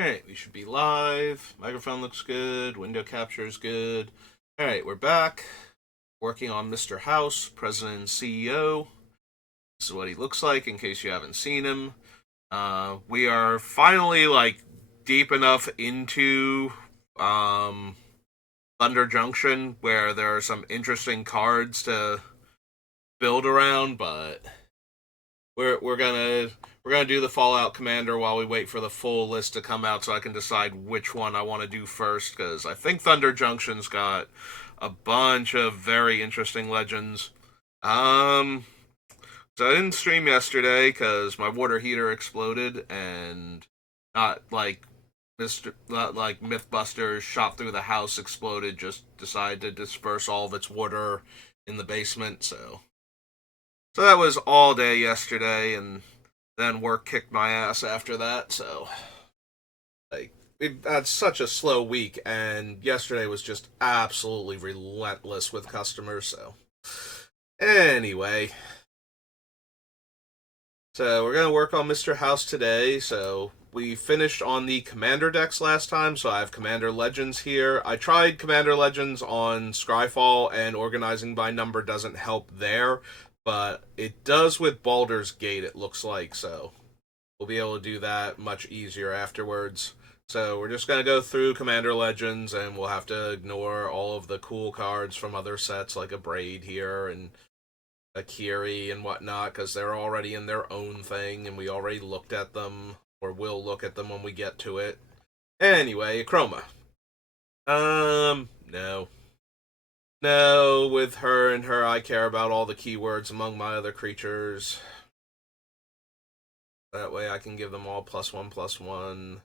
Alright, we should be live. Microphone looks good. Window capture is good. Alright, we're back. Working on Mr. House, President and CEO. This is what he looks like in case you haven't seen him. We are finally, deep enough into Thunder Junction where there are some interesting cards to build around, but we're gonna do the Fallout Commander while we wait for the full list to come out, so I can decide which one I want to do first. Because I think Thunder Junction's got a bunch of very interesting legends. Um, so I didn't stream yesterday because my water heater exploded, and not like Mythbusters shot through the house, exploded, just decided to disperse all of its water in the basement. So that was all day yesterday, and then work kicked my ass after that. So it had such a slow week, and yesterday was just absolutely relentless with customers. So anyway, so we're gonna work on Mr. House today. So we finished on the Commander decks last time, so I have Commander Legends here. I tried Commander Legends on Scryfall, and organizing by number doesn't help there, but it does with Baldur's Gate, it looks like, so we'll be able to do that much easier afterwards. So we're just going to go through Commander Legends, and we'll have to ignore all of the cool cards from other sets like a Braid here and a Kiri and whatnot, because they're already in their own thing, and we already looked at them, or will look at them when we get to it. Anyway, Chroma. No. No, with her and her, I care about all the keywords among my other creatures. That way I can give them all +1/+1.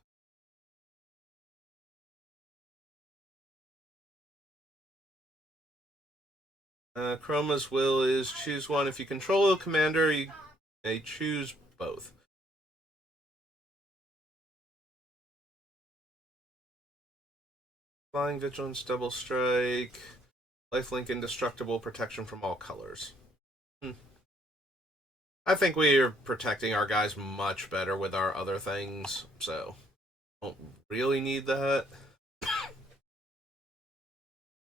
Chroma's will is choose one. If you control a commander, you may choose both. Flying Vigilance, Double Strike, Lifelink Indestructible, Protection from all colors. I think we are protecting our guys much better with our other things, so don't really need that.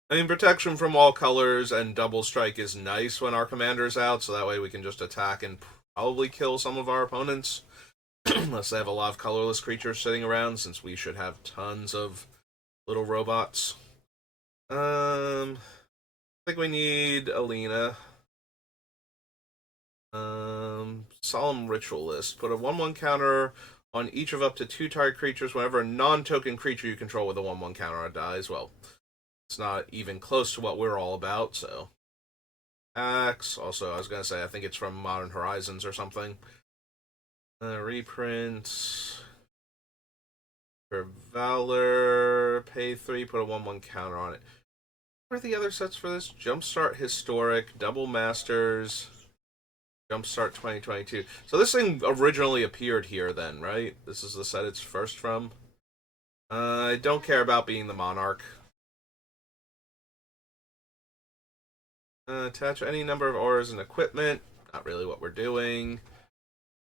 I mean, protection from all colors and double strike is nice when our commander's out, so that way we can just attack and probably kill some of our opponents. Unless they have a lot of colorless creatures sitting around, since we should have tons of little robots. I think we need Alina. Solemn Ritualist. Put a 1/1 counter on each of up to 2 target creatures whenever a non-token creature you control with a 1/1 counter dies. Well, it's not even close to what we're all about, so. Axe. Also, I was going to say, I think it's from Modern Horizons or something. Reprint. For Valor. Pay 3, put a 1/1 counter on it. What are the other sets for this? Jumpstart Historic, Double Masters, Jumpstart 2022. So this thing originally appeared here then, right? This is the set it's first from. I don't care about being the Monarch. Attach any number of auras and equipment. Not really what we're doing.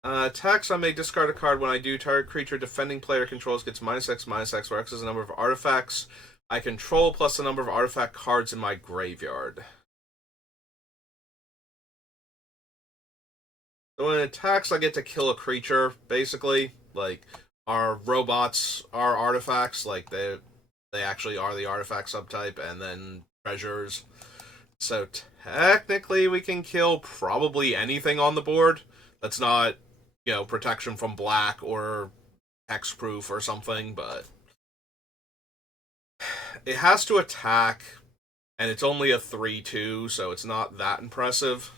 Attacks, I may discard a card when I do. Target creature defending player controls gets -X/-X, where X is the number of artifacts I control plus the number of artifact cards in my graveyard. So when it attacks, I get to kill a creature, basically. Like, our robots are artifacts, like they actually are the artifact subtype, and then treasures. So technically we can kill probably anything on the board that's not, protection from black or hexproof or something, but it has to attack, and it's only a 3/2, so it's not that impressive.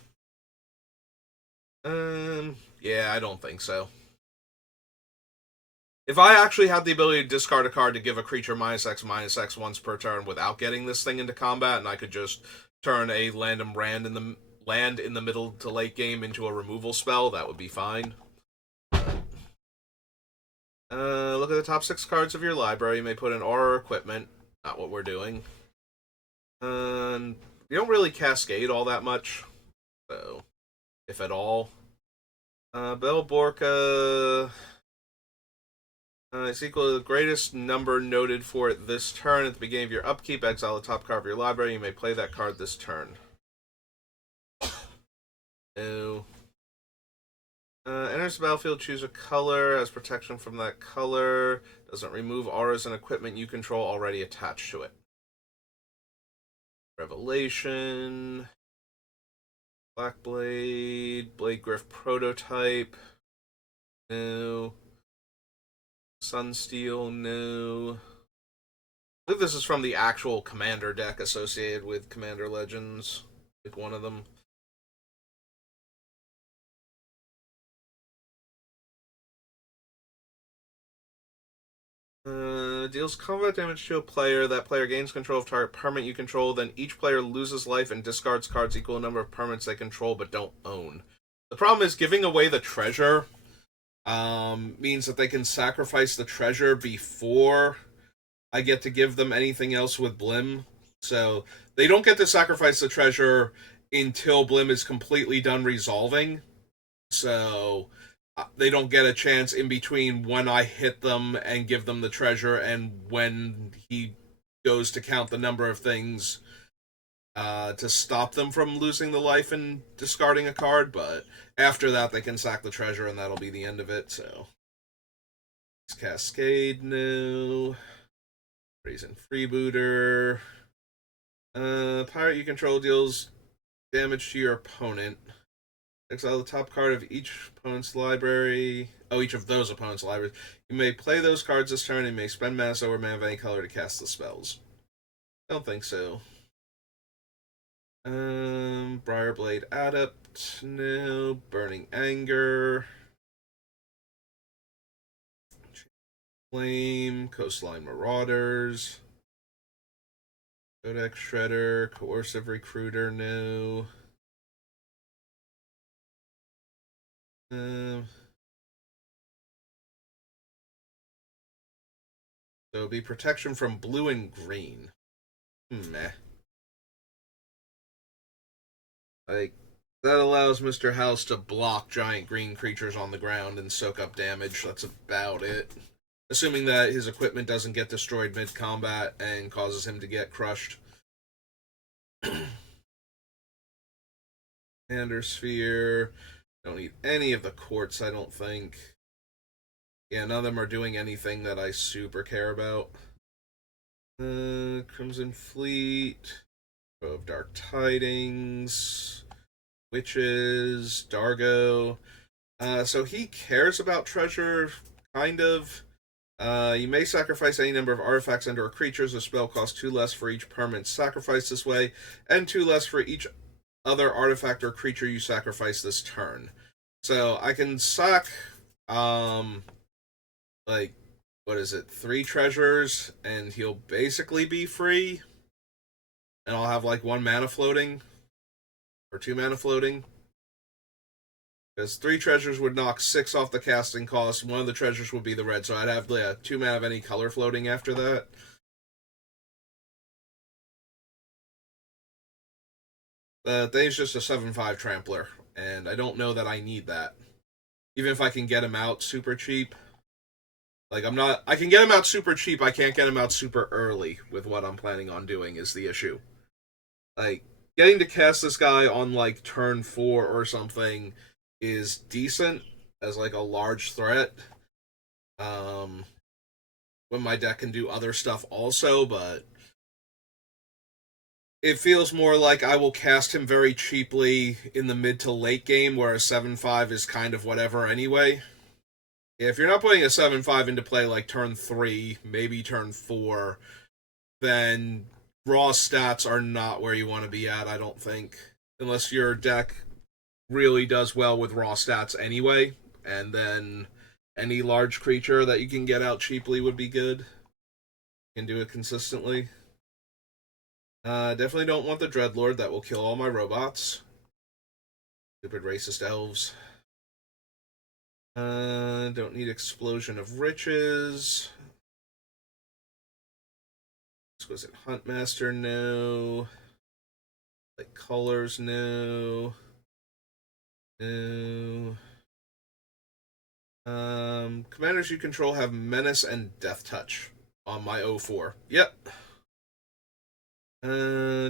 Yeah, I don't think so. If I actually had the ability to discard a card to give a creature -X/-X once per turn without getting this thing into combat, and I could just turn a land in the middle to late game into a removal spell, that would be fine. Look at the top 6 cards of your library. You may put in aura or equipment. Not what we're doing. You don't really cascade all that much, so if at all. Bell Borka. It's equal to the greatest number noted for it this turn. At the beginning of your upkeep, exile the top card of your library. You may play that card this turn. No. Enters the battlefield, choose a color, has protection from that color, doesn't remove auras and equipment you control already attached to it. Revelation, Blackblade, Blade Griff Prototype, no. Sunsteel, no. I think this is from the actual Commander deck associated with Commander Legends, like one of them. Deals combat damage to a player. That player gains control of target permanent you control. Then each player loses life and discards cards equal to the number of permanents they control but don't own. The problem is giving away the treasure means that they can sacrifice the treasure before I get to give them anything else with Blim. So they don't get to sacrifice the treasure until Blim is completely done resolving. So they don't get a chance in between when I hit them and give them the treasure and when he goes to count the number of things to stop them from losing the life and discarding a card. But after that, they can sack the treasure and that'll be the end of it. So it's Cascade, no. Brazen Freebooter. Pirate you control deals damage to your opponent. Exile the top card of each opponent's library. Oh, each of those opponent's libraries. You may play those cards this turn and may spend mana or mana of any color to cast the spells. Don't think so. Briarblade Adept. No. Burning Anger. Flame. Coastline Marauders. Codex Shredder. Coercive Recruiter. No. So it'll be protection from blue and green. Meh. Like, that allows Mr. House to block giant green creatures on the ground and soak up damage. That's about it. Assuming that his equipment doesn't get destroyed mid-combat and causes him to get crushed. Sphere. Don't need any of the quartz, I don't think. Yeah, none of them are doing anything that I super care about. Crimson Fleet. Of Dark Tidings. Witches. Dargo. So he cares about treasure, kind of. You may sacrifice any number of artifacts and or creatures. A spell costs 2 less for each permanent sacrifice this way, and 2 less for each other artifact or creature you sacrifice this turn. So I can sack, like, what is it, 3 treasures, and he'll basically be free. And I'll have, like, 1 mana floating, or 2 mana floating. Because 3 treasures would knock 6 off the casting cost. One of the treasures would be the red, so I'd have 2 mana of any color floating after that. Then he's just a 7/5 trampler, and I don't know that I need that. Even if I can get him out super cheap. Like, I can get him out super cheap, I can't get him out super early with what I'm planning on doing is the issue. Like, getting to cast this guy on, like, turn 4 or something is decent as, like, a large threat. When my deck can do other stuff also, but it feels more like I will cast him very cheaply in the mid to late game, where a 7/5 is kind of whatever anyway. If you're not putting a 7/5 into play like turn 3, maybe turn 4, then raw stats are not where you want to be at, I don't think. Unless your deck really does well with raw stats anyway, and then any large creature that you can get out cheaply would be good. You can do it consistently. Definitely don't want the Dreadlord, that will kill all my robots. Stupid racist elves. Don't need Explosion of Riches. Exquisite Huntmaster, no. Like Colors, no. No. Commanders you control have Menace and Death Touch on my O4. Yep.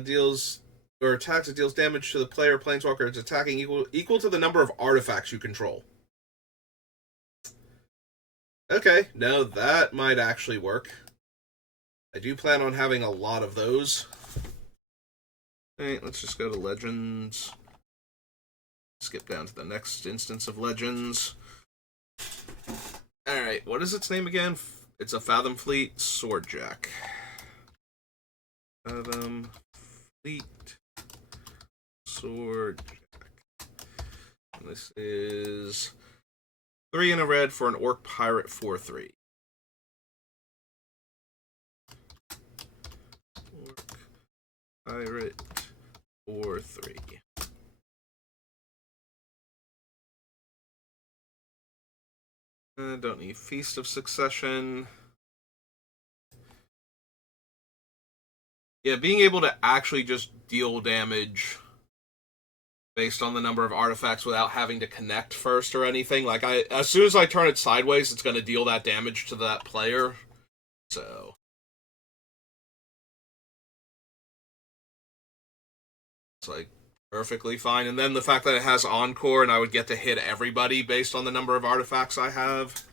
Deals or attacks it deals damage to the player planeswalker it's attacking equal to the number of artifacts you control. Okay, no, that might actually work. I do plan on having a lot of those. Alright, let's just go to Legends. Skip down to the next instance of Legends. Alright, what is its name again? It's a Fathom Fleet Swordjack. Fathom Fleet Swordjack. And this is 3 and a red for an Orc Pirate 4/3. Orc Pirate 4/3. Don't need Feast of Succession. Yeah, being able to actually just deal damage based on the number of artifacts without having to connect first or anything. Like, as soon as I turn it sideways, it's going to deal that damage to that player. So it's like perfectly fine. And then the fact that it has Encore and I would get to hit everybody based on the number of artifacts I have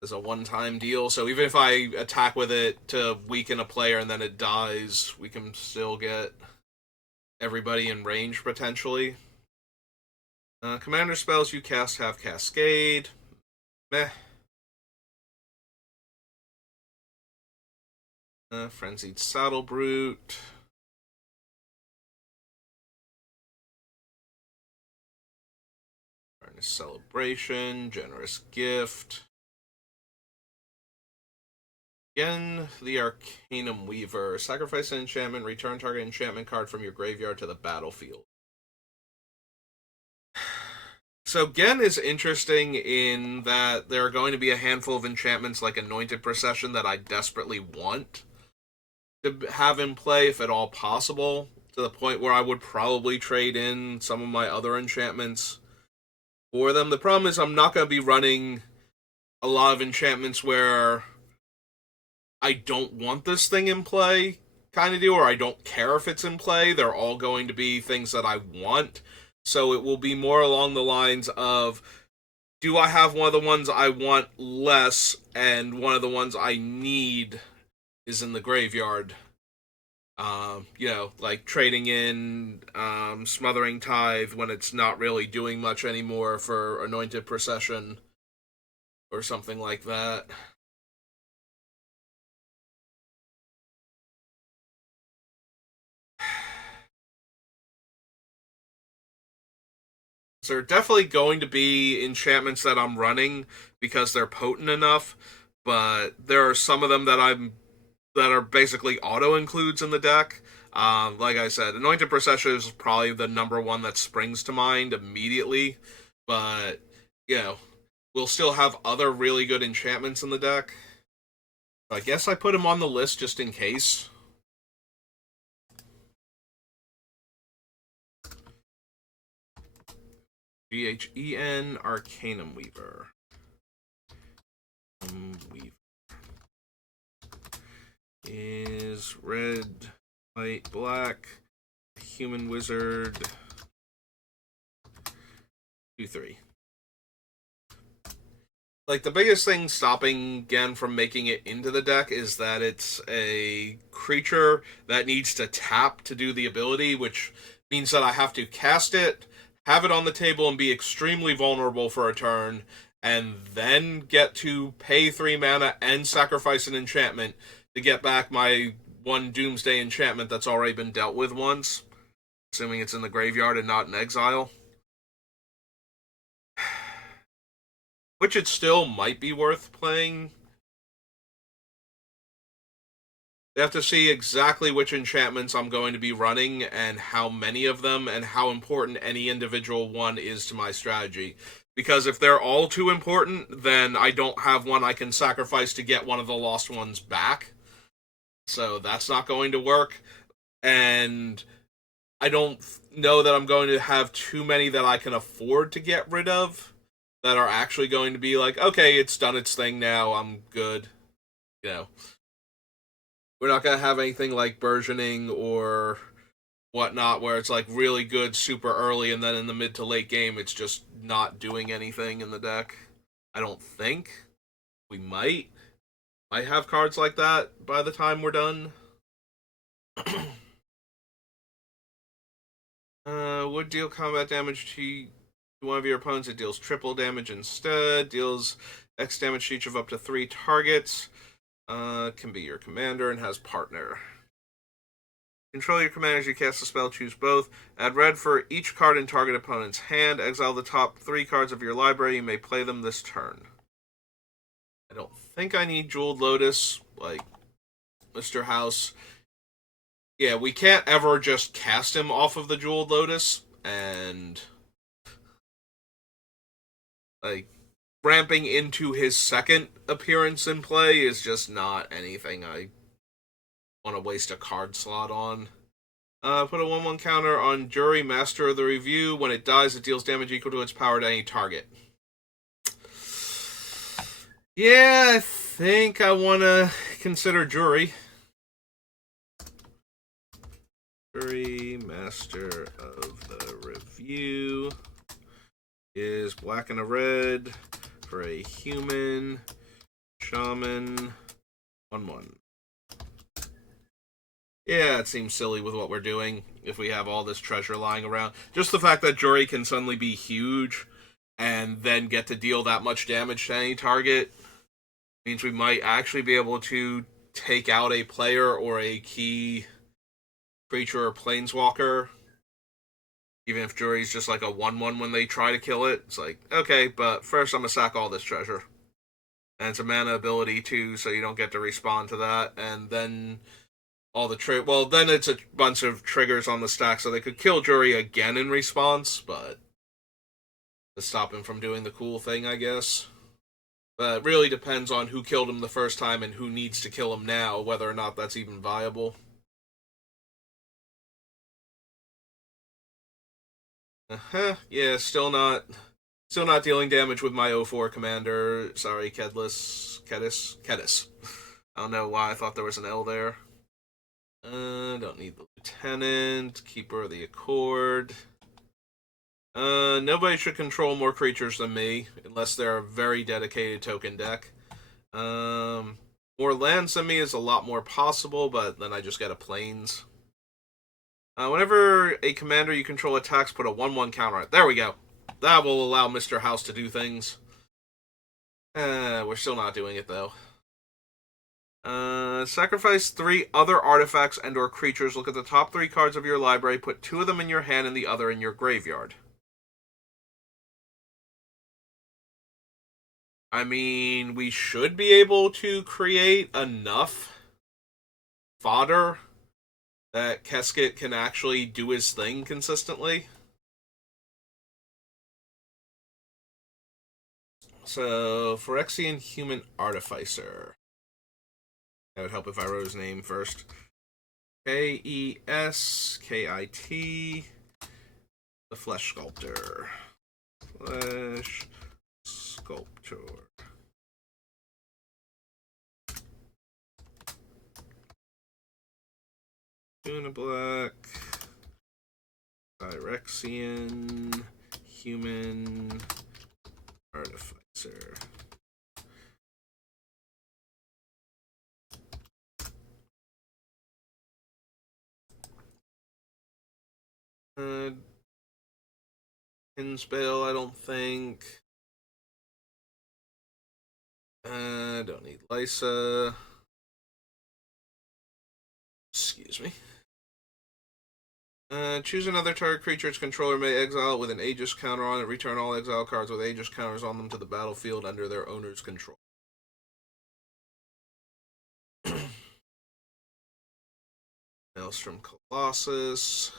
is a one-time deal. So even if I attack with it to weaken a player and then it dies, we can still get everybody in range potentially. Commander spells you cast have Cascade. Meh. Frenzied Saddle Brute. Earnest Celebration. Generous Gift. Again, the Arcanum Weaver. Sacrifice an enchantment, return target enchantment card from your graveyard to the battlefield. So Gen is interesting in that there are going to be a handful of enchantments like Anointed Procession that I desperately want to have in play if at all possible, to the point where I would probably trade in some of my other enchantments for them. The problem is I'm not going to be running a lot of enchantments where I don't want this thing in play kind of deal, or I don't care if it's in play. They're all going to be things that I want. So it will be more along the lines of, do I have one of the ones I want less, and one of the ones I need is in the graveyard? Like trading in Smothering Tithe when it's not really doing much anymore for Anointed Procession, or something like that. So there are definitely going to be enchantments that I'm running because they're potent enough, but there are some of them that are basically auto includes in the deck. Like I said, Anointed Procession is probably the number one that springs to mind immediately, but we'll still have other really good enchantments in the deck. I guess I put him on the list just in case. Ghen Arcanum Weaver. Weaver is red, white, black, human wizard, 2/3. Like, the biggest thing stopping Gen from making it into the deck is that it's a creature that needs to tap to do the ability, which means that I have to cast it, have it on the table, and be extremely vulnerable for a turn, and then get to pay 3 mana and sacrifice an enchantment to get back my one Doomsday enchantment that's already been dealt with once, assuming it's in the graveyard and not in exile. Which it still might be worth playing. They have to see exactly which enchantments I'm going to be running and how many of them and how important any individual one is to my strategy. Because if they're all too important, then I don't have one I can sacrifice to get one of the lost ones back. So that's not going to work. And I don't know that I'm going to have too many that I can afford to get rid of. that are actually going to be like, okay, it's done its thing now, I'm good. You know, we're not going to have anything like burgeoning or whatnot where it's like really good super early and then in the mid to late game it's just not doing anything in the deck. I don't think. We might have cards like that by the time we're done. Would deal combat damage to one of your opponents. It deals triple damage instead. Deals X damage to each of up to 3 targets. Can be your commander and has partner. Control your commanders. You cast a spell. Choose both. Add red for each card in target opponent's hand. Exile the top 3 cards of your library. You may play them this turn. I don't think I need Jeweled Lotus. Like, Mr. House. Yeah, we can't ever just cast him off of the Jeweled Lotus. And like, ramping into his second appearance in play is just not anything I want to waste a card slot on. Put a 1/1 counter on Jury, Master of the Review. When it dies, it deals damage equal to its power to any target. Yeah, I think I want to consider Jury. Jury, Master of the Review is black and a red for a human shaman 1/1. Yeah, it seems silly with what we're doing if we have all this treasure lying around. Just the fact that Jury can suddenly be huge and then get to deal that much damage to any target means we might actually be able to take out a player or a key creature or planeswalker. Even if Jury's just like a 1/1 when they try to kill it. It's like, okay, but first I'm going to sack all this treasure. And it's a mana ability too, so you don't get to respond to that. And then all the well, then it's a bunch of triggers on the stack, so they could kill Jury again in response, but to stop him from doing the cool thing, I guess. But it really depends on who killed him the first time and who needs to kill him now, whether or not that's even viable. Yeah, still not dealing damage with my 04 commander. Sorry, Kedis. I don't know why I thought there was an L there. Don't need the Lieutenant. Keeper of the Accord. Nobody should control more creatures than me, unless they're a very dedicated token deck. More lands than me is a lot more possible, but then I just get a plains. Whenever a commander you control attacks, put a 1/1 counter on it. There we go. That will allow Mr. House to do things. We're still not doing it, though. Sacrifice 3 other artifacts and or creatures. Look at the top 3 cards of your library. Put 2 of them in your hand and the other in your graveyard. I mean, we should be able to create enough fodder that Keskit can actually do his thing consistently. So, Phyrexian Human Artificer. That would help if I wrote his name first. Keskit, the Flesh Sculptor. Flesh Sculptor. Tuna Black. Phyrexian Human Artificer. Kinsbale, I don't think. Don't need Lysa. Excuse me. Choose another target creature its controller may exile with an Aegis counter on it. Return all exile cards with Aegis counters on them to the battlefield under their owner's control. Maelstrom Colossus.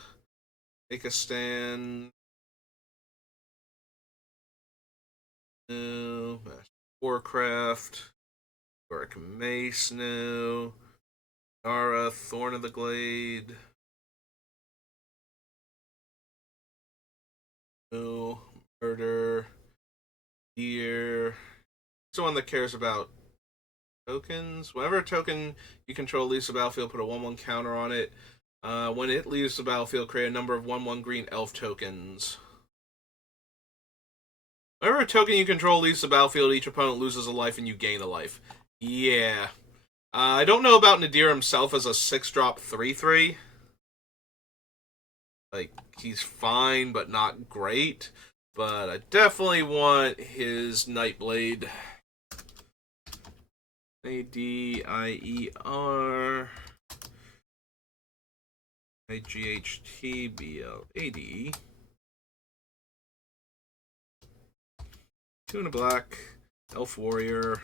Take a stand. No. Warcraft. Warwick Mace. No. Nara. Thorn of the Glade. No. Murder. Here, it's the one that cares about tokens. Whenever a token you control leaves the battlefield, put a 1/1 counter on it. When it leaves the battlefield, create a number of 1/1 green elf tokens. Whenever a token you control leaves the battlefield, each opponent loses a life and you gain a life. Yeah. I don't know about Nadir himself as a 6-drop 3/3. Like, he's fine, but not great. But I definitely want his Nightblade. Adier. IGHTBLAD. 2 and a black. Elf Warrior.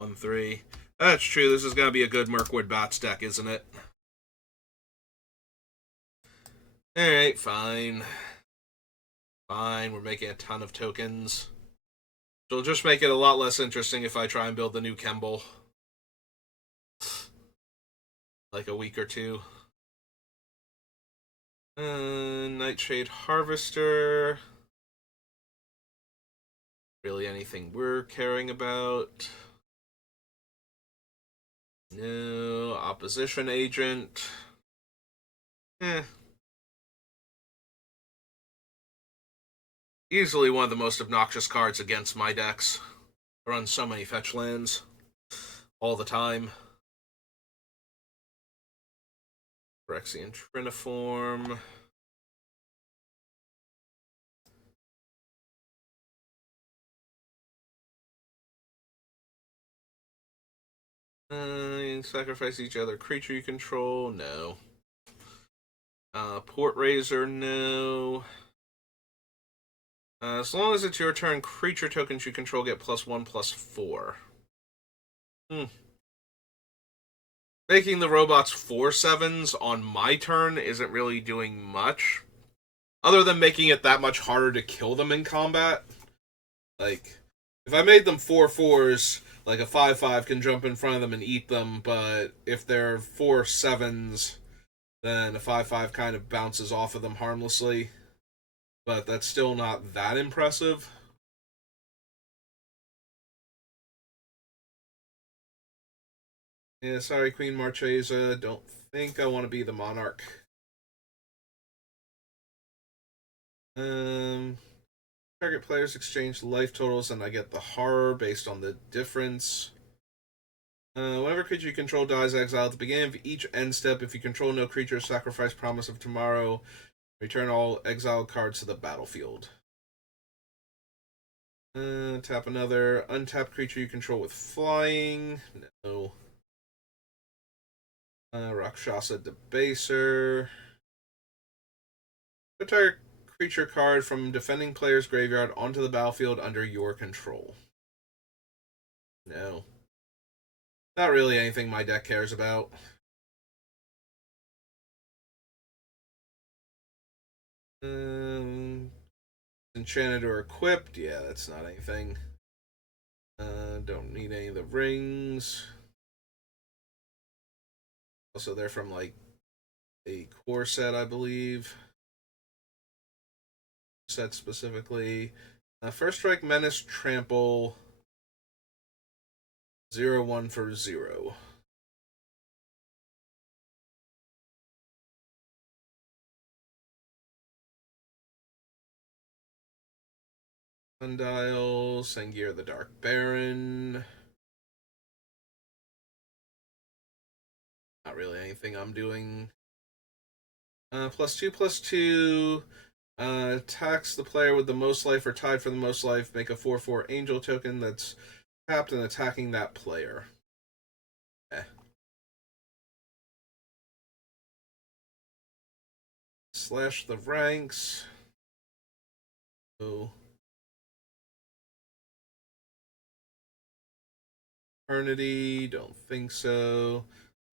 1/3. That's true. This is going to be a good Mirkwood Bats deck, isn't it? Alright, fine. Fine, we're making a ton of tokens. It'll just make it a lot less interesting if I try and build the new Kemble. Like a week or two. Nightshade Harvester. Really anything we're caring about? No. Opposition Agent. Easily one of the most obnoxious cards against my decks. I run so many fetch lands. All the time. Phyrexian Triniform. Sacrifice each other creature you control. No. Port Razor. No. As long as it's your turn, creature tokens you control get +1/+4. Making the robots 4/7s on my turn isn't really doing much. Other than making it that much harder to kill them in combat. Like, if I made them 4/4s, like a 5/5 can jump in front of them and eat them, but if they're 4/7s, then a 5/5 kind of bounces off of them harmlessly. But that's still not that impressive. Yeah, sorry, Queen Marchesa. Don't think I want to be the Monarch. Target players exchange life totals, and I get the horror based on the difference. Whenever creature you control dies, exile at the beginning of each end step. If you control no creature, sacrifice Promise of Tomorrow. Return all exiled cards to the battlefield. Tap another untapped creature you control with flying. No. Rakshasa Debaser. Put target creature card from defending player's graveyard onto the battlefield under your control. No. Not really anything my deck cares about. Enchanted or equipped. Yeah, that's not anything. Don't need any of the rings. Also, they're from like a core set, I believe. Set specifically. First Strike, Menace, Trample. 0/1 for 0. Sundial, Sengir the Dark Baron. Not really anything I'm doing. +2/+2. Attacks the player with the most life or tied for the most life. Make a 4/4 angel token that's tapped and attacking that player. Slash the ranks. Oh. Eternity, don't think so.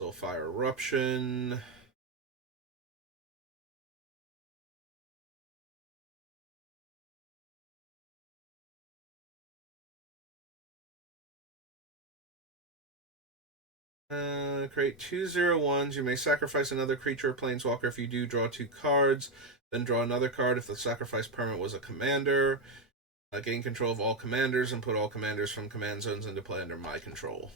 Soulfire Eruption. Create 2/0/1s. You may sacrifice another creature or planeswalker. If you do, draw 2 cards. Then draw another card if the sacrifice permanent was a commander. Gain control of all commanders and put all commanders from command zones into play under my control.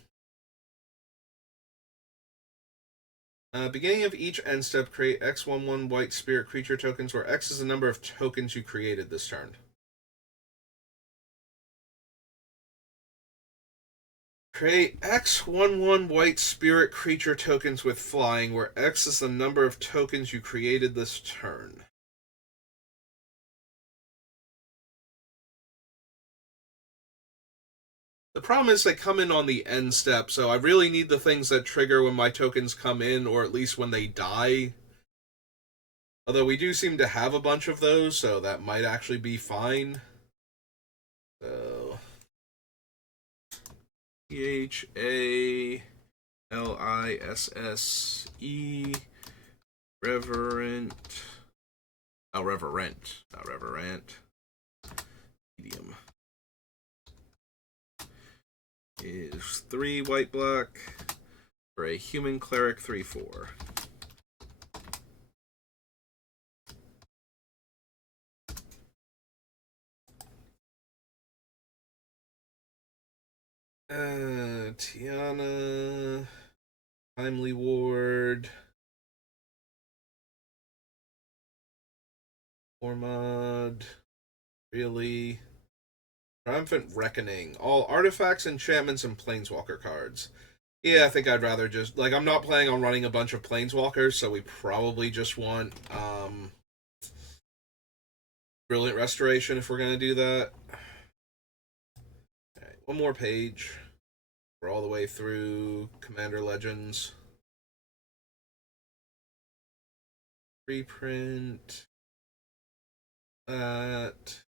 Beginning of each end step, create X11 white spirit creature tokens, where X is the number of tokens you created this turn. Create X11 white spirit creature tokens with flying, where X is the number of tokens you created this turn. The problem is they come in on the end step, so I really need the things that trigger when my tokens come in, or at least when they die. Although we do seem to have a bunch of those, so that might actually be fine. So Phalisse, Reverent. Oh, Reverent, not Reverent. Medium. Is 3 white black for a human cleric 3/4. Tiana, Timely Ward, Ormod, really. Triumphant Reckoning. All artifacts, enchantments, and planeswalker cards. Yeah, I think I'd rather just... Like, I'm not planning on running a bunch of planeswalkers, so we probably just want Brilliant Restoration if we're going to do that. Alright, one more page. We're all the way through Commander Legends. Reprint. That...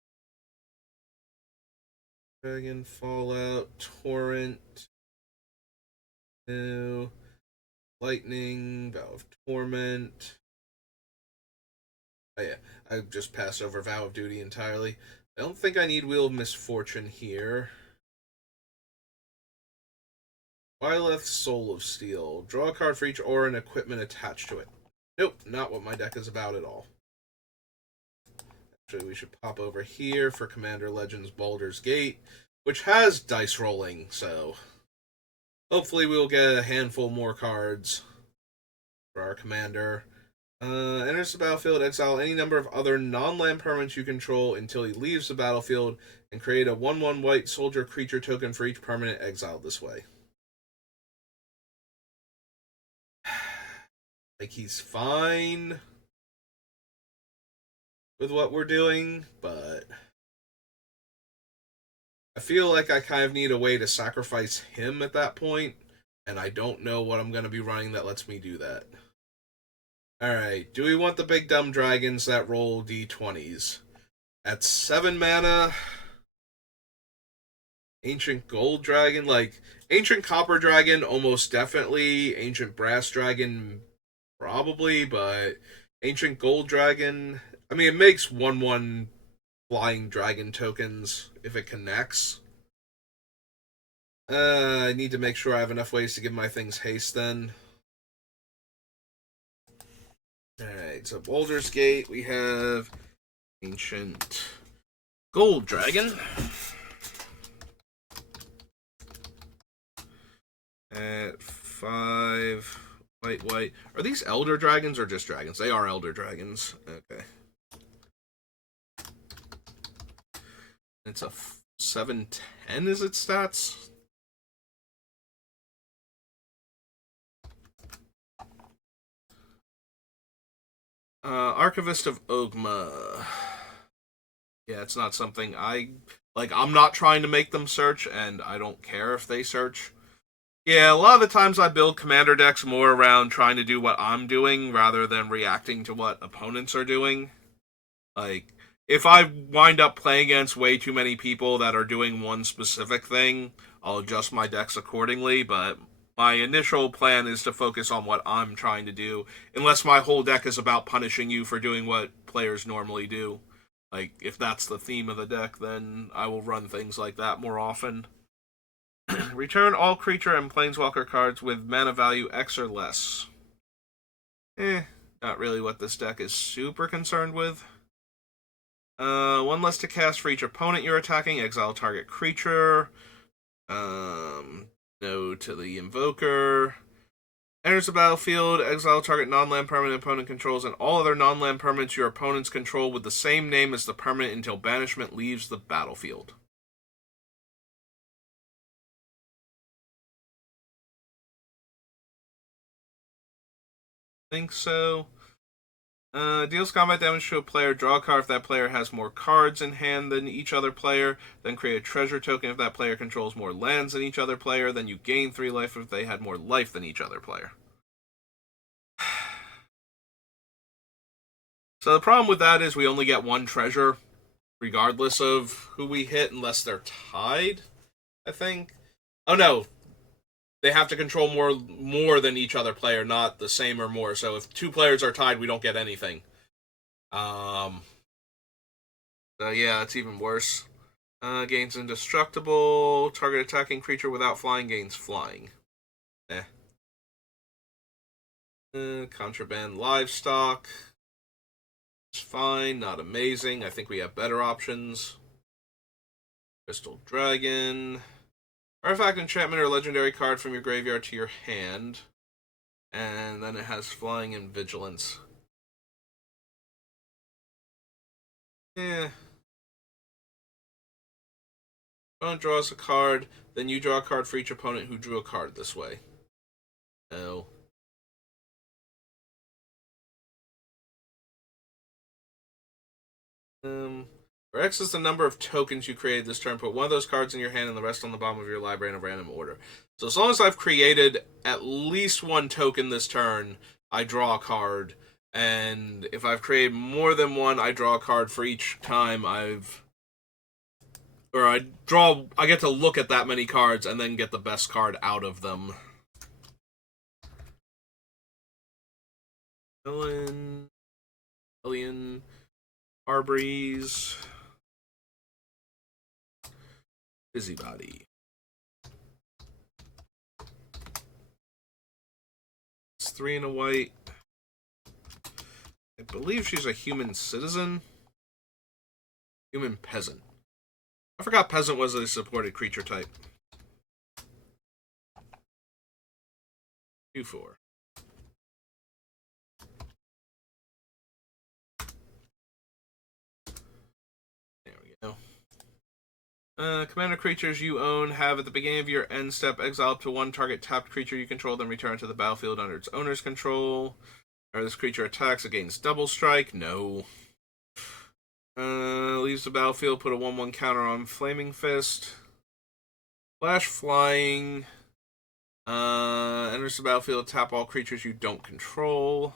Dragon, Fallout, Torrent, New, Lightning, Vow of Torment. Oh yeah, I just passed over Vow of Duty entirely. I don't think I need Wheel of Misfortune here. Byleth, Soul of Steel. Draw a card for each aura and equipment attached to it. Nope, not what my deck is about at all. Actually, we should pop over here for Commander Legends Baldur's Gate, which has dice rolling, so hopefully we'll get a handful more cards for our commander. Enters the battlefield, exile any number of other non-land permanents you control until he leaves the battlefield, and create a 1/1 white soldier creature token for each permanent exiled this way. Like, he's fine with what we're doing, but I feel like I kind of need a way to sacrifice him at that point, and I don't know what I'm going to be running that lets me do that. Alright, do we want the big dumb dragons that roll d20s? At 7 mana, Ancient Gold Dragon, like, Ancient Copper Dragon, almost definitely, Ancient Brass Dragon, probably, but Ancient Gold Dragon, I mean, it makes 1/1 flying dragon tokens if it connects. I need to make sure I have enough ways to give my things haste then. Alright, so Baldur's Gate, we have Ancient Gold Dragon. At 5 white. Are these Elder Dragons or just dragons? They are Elder Dragons. Okay. It's a 7/10 is its stats? Archivist of Ogma. Yeah, it's not something I'm not trying to make them search, and I don't care if they search. Yeah, a lot of the times I build commander decks more around trying to do what I'm doing rather than reacting to what opponents are doing. Like, if I wind up playing against way too many people that are doing one specific thing, I'll adjust my decks accordingly, but my initial plan is to focus on what I'm trying to do, unless my whole deck is about punishing you for doing what players normally do. Like, if that's the theme of the deck, then I will run things like that more often. Return all creature and planeswalker cards with mana value X or less. Not really what this deck is super concerned with. One less to cast for each opponent you're attacking. Exile target creature. No to the Invoker. Enters the battlefield, exile target non-land permanent opponent controls and all other non-land permanents your opponents control with the same name as the permanent until banishment leaves the battlefield. Think so. Deals combat damage to a player. Draw a card if that player has more cards in hand than each other player. Then create a treasure token if that player controls more lands than each other player. Then you gain 3 life if they had more life than each other player. So the problem with that is we only get 1 treasure, regardless of who we hit, unless they're tied, I think. Oh no, they have to control more than each other player, not the same or more. So if 2 players are tied, we don't get anything. So yeah, it's even worse. Gains indestructible. Target attacking creature without flying gains flying. Contraband livestock. It's fine, not amazing. I think we have better options. Crystal Dragon. Artifact, enchantment, or legendary card from your graveyard to your hand. And then it has flying and vigilance. Opponent draws a card, then you draw a card for each opponent who drew a card this way. No. Where X is the number of tokens you created this turn, put one of those cards in your hand and the rest on the bottom of your library in a random order. So as long as I've created at least 1 token this turn, I draw a card. And if I've created more than 1, I draw a card for each time I've... Or I get to look at that many cards and then get the best card out of them. Alien... Arbreeze... Busybody. It's 3 and a white. I believe she's a human citizen. Human peasant. I forgot peasant was a supported creature type. 2/4. There we go. Commander creatures you own have at the beginning of your end step exile up to 1 target tapped creature you control, then return to the battlefield under its owner's control. Or this creature attacks against double strike. No. Leaves the battlefield, put a 1/1 counter on Flaming Fist. Flash flying. Enters the battlefield, tap all creatures you don't control.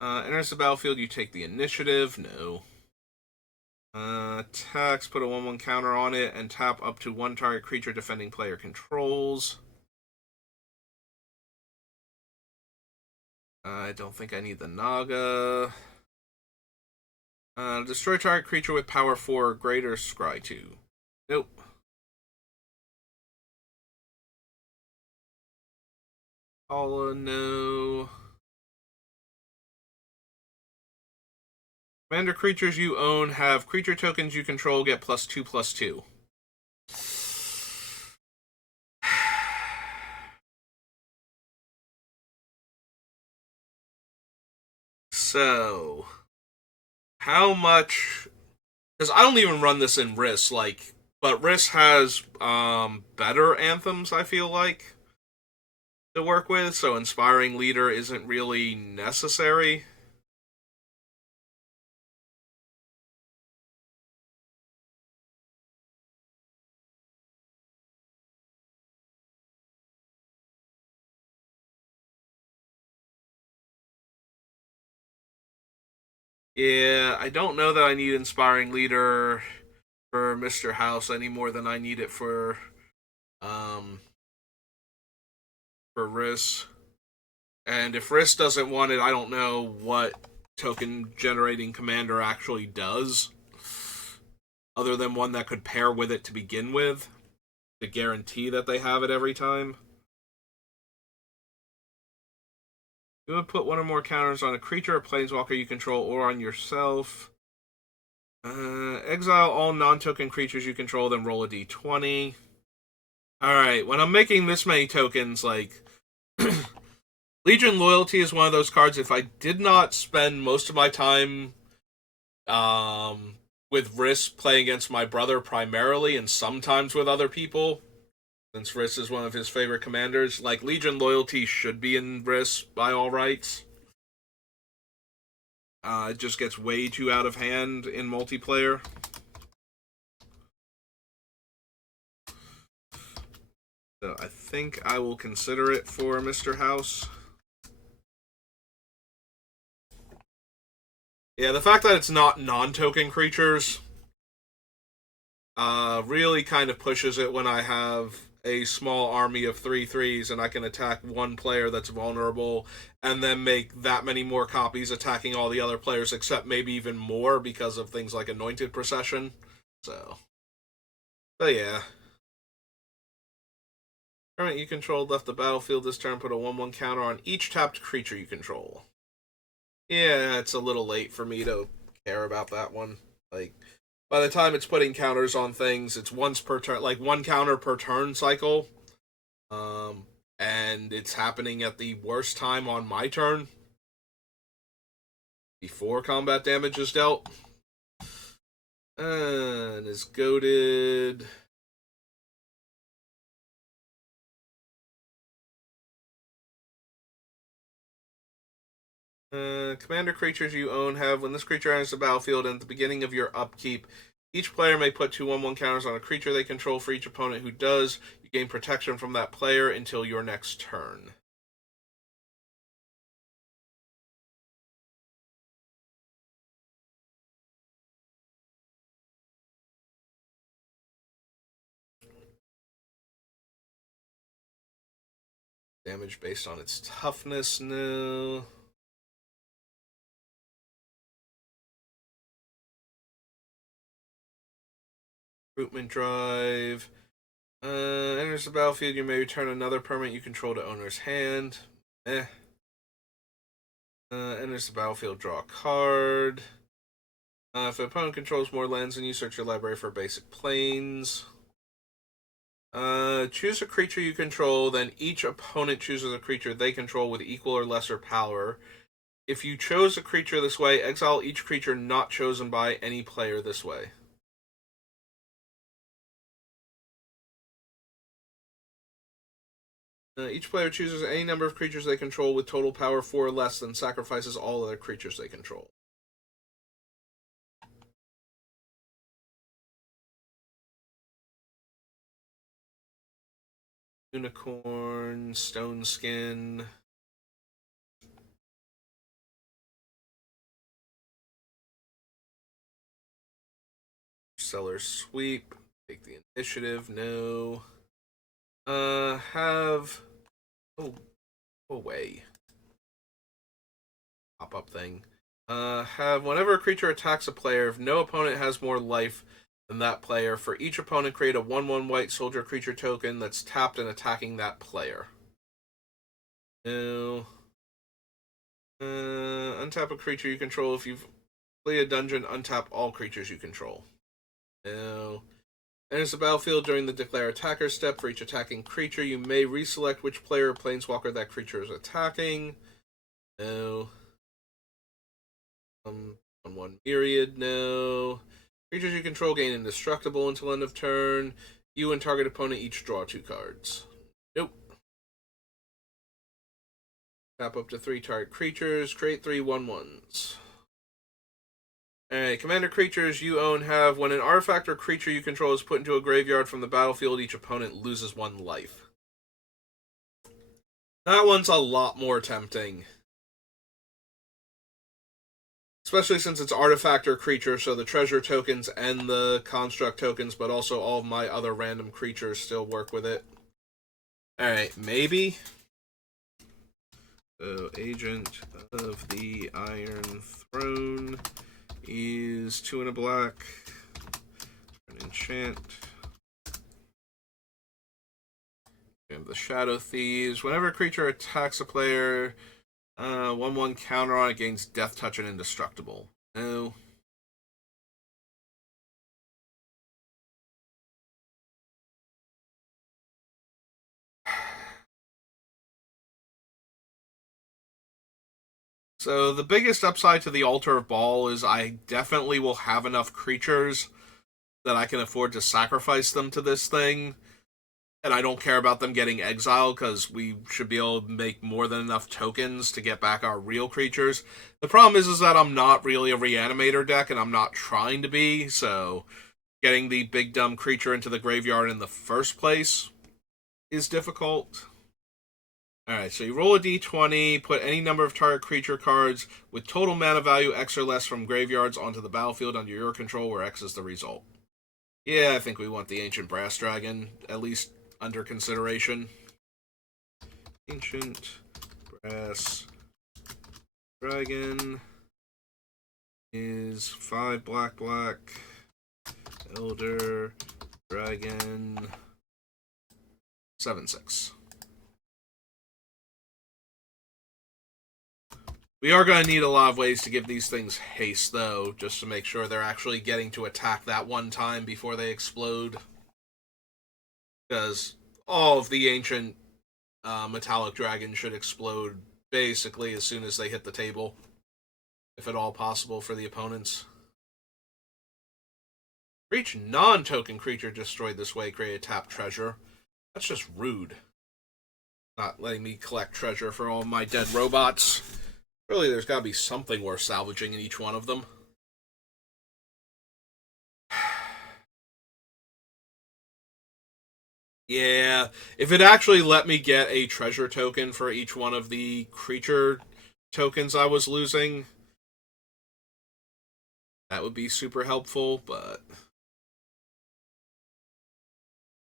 Enters the battlefield, you take the initiative. No. Attacks, put a 1/1 counter on it, and tap up to 1 target creature defending player controls. I don't think I need the Naga. Destroy target creature with power 4 or greater, scry 2. Nope. Paula, no. Commander creatures you own have creature tokens you control get +2/+2. So, how much? Because I don't even run this in Riss, but Riss has better anthems. I feel like to work with, so Inspiring Leader isn't really necessary. Yeah, I don't know that I need Inspiring Leader for Mr. House any more than I need it for Riss. And if Riss doesn't want it, I don't know what token generating commander actually does. Other than one that could pair with it to begin with, to guarantee that they have it every time. You would put 1 or more counters on a creature or planeswalker you control or on yourself. Exile all non-token creatures you control, then roll a d20. Alright, when I'm making this many tokens, like... Legion Loyalty is one of those cards, if I did not spend most of my time with Riss playing against my brother primarily, and sometimes with other people, since Riss is one of his favorite commanders, like, Legion Loyalty should be in Riss by all rights. It just gets way too out of hand in multiplayer. So I think I will consider it for Mr. House. Yeah, the fact that it's not non-token creatures really kind of pushes it when I have a small army of 3/3s and I can attack one player that's vulnerable and then make that many more copies attacking all the other players, except maybe even more because of things like Anointed Procession. So, but yeah. Permanent you controlled left the battlefield this turn, put a 1/1 counter on each tapped creature you control. Yeah, it's a little late for me to care about that one. Like, by the time it's putting counters on things, it's once per turn, like one counter per turn cycle. And it's happening at the worst time on my turn, before combat damage is dealt. And is goaded. Commander creatures you own have, when this creature enters the battlefield and at the beginning of your upkeep, each player may put 2/1/1 counters on a creature they control. For each opponent who does, you gain protection from that player until your next turn. Damage based on its toughness, no. Recruitment drive. Enters the battlefield, you may return another permanent you control to owner's hand. Enters the battlefield, draw a card. If an opponent controls more lands than you, search your library for basic planes. Choose a creature you control, then each opponent chooses a creature they control with equal or lesser power. If you chose a creature this way, exile each creature not chosen by any player this way. Each player chooses any number of creatures they control with total power 4 or less, then sacrifices all other creatures they control. Unicorn, Stone Skin. Seller Sweep. Take the initiative, no. Have... Oh, go away. Pop-up thing. Have whenever a creature attacks a player, if no opponent has more life than that player, for each opponent create a 1/1 white soldier creature token that's tapped and attacking that player. No. Untap a creature you control. If you've played a dungeon, untap all creatures you control. No. Enters the battlefield during the declare attacker step. For each attacking creature, you may reselect which player or planeswalker that creature is attacking. No. 1/1 myriad, no. Creatures you control gain indestructible until end of turn. You and target opponent each draw 2 cards. Nope. Tap up to 3 target creatures. Create 3 1/1s. Alright, commander creatures you own have, when an artifact or creature you control is put into a graveyard from the battlefield, each opponent loses 1 life. That one's a lot more tempting. Especially since it's artifact or creature, so the treasure tokens and the construct tokens, but also all of my other random creatures still work with it. Alright, maybe. So, Agent of the Iron Throne is 2 and a black. An enchant. We have the Shadow Thieves. Whenever a creature attacks a player, 1/1 counter on it, gains Death Touch and Indestructible. No. So the biggest upside to the Altar of Baal is I definitely will have enough creatures that I can afford to sacrifice them to this thing, and I don't care about them getting exiled because we should be able to make more than enough tokens to get back our real creatures. The problem is that I'm not really a reanimator deck, and I'm not trying to be, so getting the big dumb creature into the graveyard in the first place is difficult. Alright, so you roll a d20, put any number of target creature cards with total mana value X or less from graveyards onto the battlefield under your control, where X is the result. Yeah, I think we want the Ancient Brass Dragon, at least under consideration. Ancient Brass Dragon is 5 black. Elder Dragon 7/6. We are going to need a lot of ways to give these things haste, though, just to make sure they're actually getting to attack that one time before they explode. Because all of the ancient metallic dragons should explode basically as soon as they hit the table, if at all possible for the opponents. For each non-token creature destroyed this way, create a tapped treasure. That's just rude. Not letting me collect treasure for all my dead robots. Really, there's got to be something worth salvaging in each one of them. Yeah, if it actually let me get a treasure token for each one of the creature tokens I was losing, that would be super helpful, but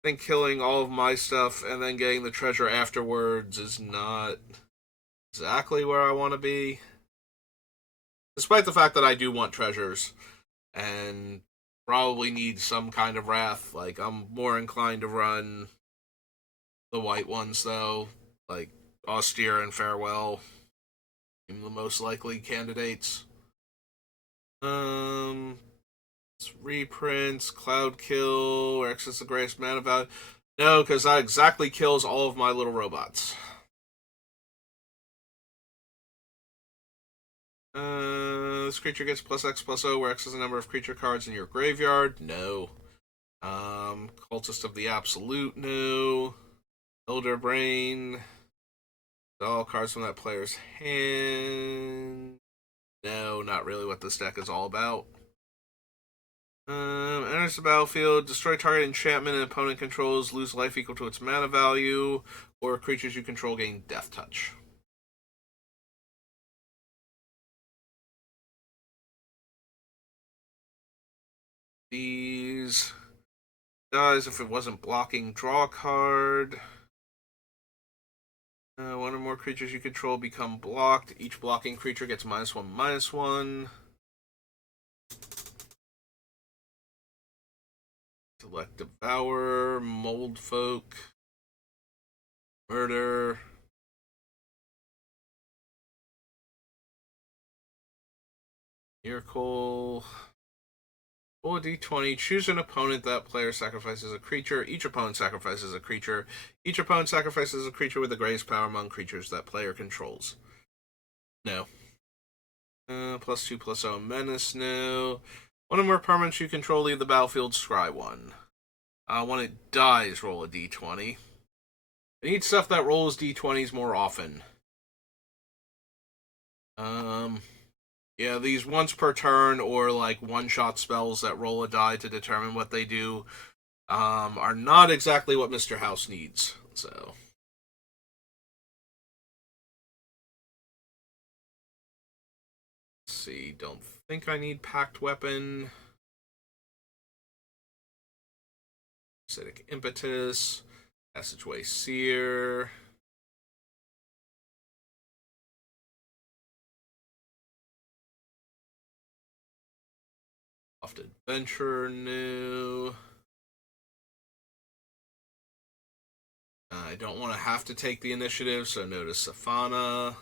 I think killing all of my stuff and then getting the treasure afterwards is not exactly where I want to be. Despite the fact that I do want treasures and probably need some kind of wrath. Like, I'm more inclined to run the white ones, though. Like, Austere and Farewell. The most likely candidates. It's reprints, Cloud Kill, or Access the Greatest Mana Value. No, because that exactly kills all of my little robots. This creature gets +X/+O, where X is the number of creature cards in your graveyard. No. Cultist of the Absolute. No. Elder Brain. All cards from that player's hand. No, not really what this deck is all about. Enters the battlefield, destroy target enchantment and opponent controls, lose life equal to its mana value, or creatures you control gain Death Touch. These dies if it wasn't blocking, draw a card. One or more creatures you control become blocked. Each blocking creature gets -1/-1. Select Devour, Mold Folk, Murder. Miracle. Roll a d20. Choose an opponent. That player sacrifices a creature. Each opponent sacrifices a creature. Each opponent sacrifices a creature with the greatest power among creatures that player controls. No. +2/+0 menace. No. One or more permanents you control leave the battlefield. Scry one. When it dies, roll a d20. I need stuff that rolls d20s more often. Yeah, these once per turn or like one-shot spells that roll a die to determine what they do are not exactly what Mr. House needs. So, let's see. Don't think I need Pact Weapon. Acidic Impetus. Passageway Seer. Loft Adventurer. New. I don't want to have to take the initiative, so no to Safana.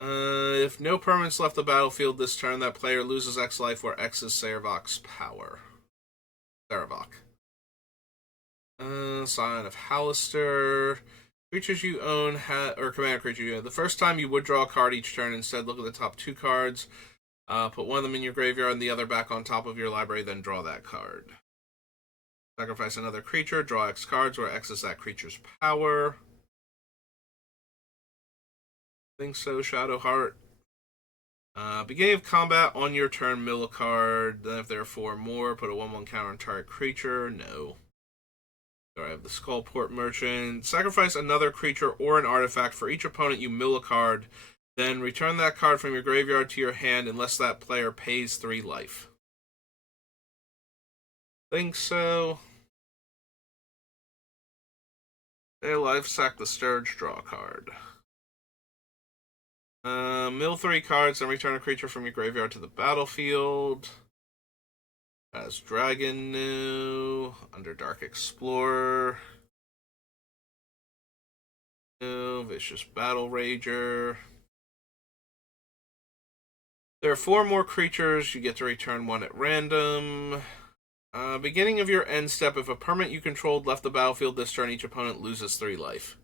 If no permanents left the battlefield this turn, that player loses X life, where X is Sarevok's power. Sarevok. Scion of Halaster. Creatures you own or commander creature you own. The first time you would draw a card each turn. Instead, look at the top 2 cards. Put one of them in your graveyard and the other back on top of your library, then draw that card. Sacrifice another creature, draw X cards, where X is that creature's power. I think so, Shadowheart. Beginning of combat, on your turn, mill a card. Then if there are 4 more, put a 1/1 counter on target creature. No. I have the Skullport Merchant. Sacrifice another creature or an artifact. For each opponent, you mill a card. Then return that card from your graveyard to your hand unless that player pays 3 life. Think so. Pay life, sack the Sturge, draw a card. Mill 3 cards, then return a creature from your graveyard to the battlefield. As Dragon New, Underdark Explorer. New, Vicious Battle Rager. There are 4 more creatures. You get to return 1 at random. Beginning of your end step, if a permanent you controlled left the battlefield this turn, each opponent loses 3 life.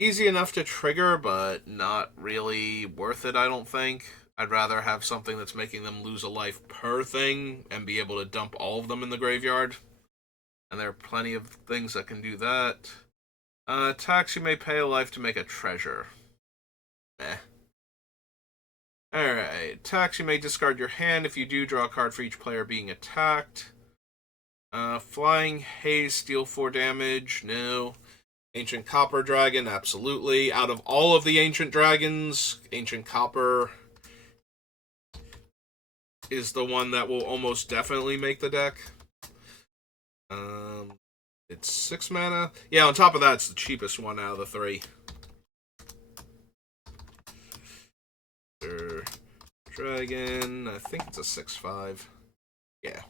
Easy enough to trigger, but not really worth it, I don't think. I'd rather have something that's making them lose a life per thing and be able to dump all of them in the graveyard. And there are plenty of things that can do that. Tax, you may pay a life to make a treasure. Eh. Alright. Tax, you may discard your hand. If you do, draw a card for each player being attacked. Flying Haze, deal 4 damage. No. Ancient Copper Dragon, absolutely. Out of all of the Ancient Dragons, Ancient Copper is the one that will almost definitely make the deck. It's 6 mana. Yeah, on top of that, it's the cheapest one out of the 3. Dragon, I think it's a 6/5. Yeah.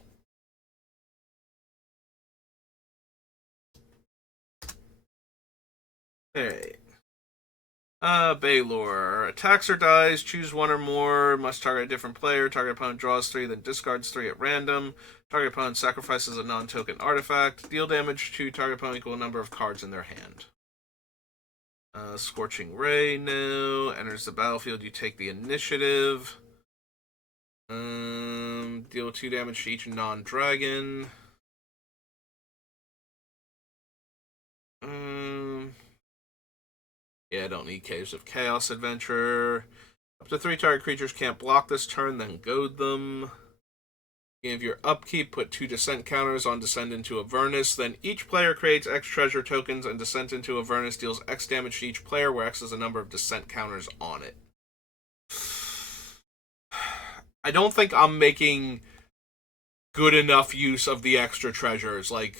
Alright. Baylor. Attacks or dies, choose 1 or more, must target a different player, target opponent draws 3, then discards 3 at random. Target opponent sacrifices a non-token artifact. Deal damage to target opponent equal number of cards in their hand. Scorching Ray, no. Enters the battlefield, you take the initiative. Deal 2 damage to each non-dragon. Yeah, I don't need Caves of Chaos Adventure. Up to 3 target creatures can't block this turn, then goad them. Give your upkeep, put 2 Descent counters on Descent into Avernus. Then each player creates X treasure tokens, and Descent into Avernus deals X damage to each player, where X is the number of Descent counters on it. I don't think I'm making good enough use of the extra treasures. Like,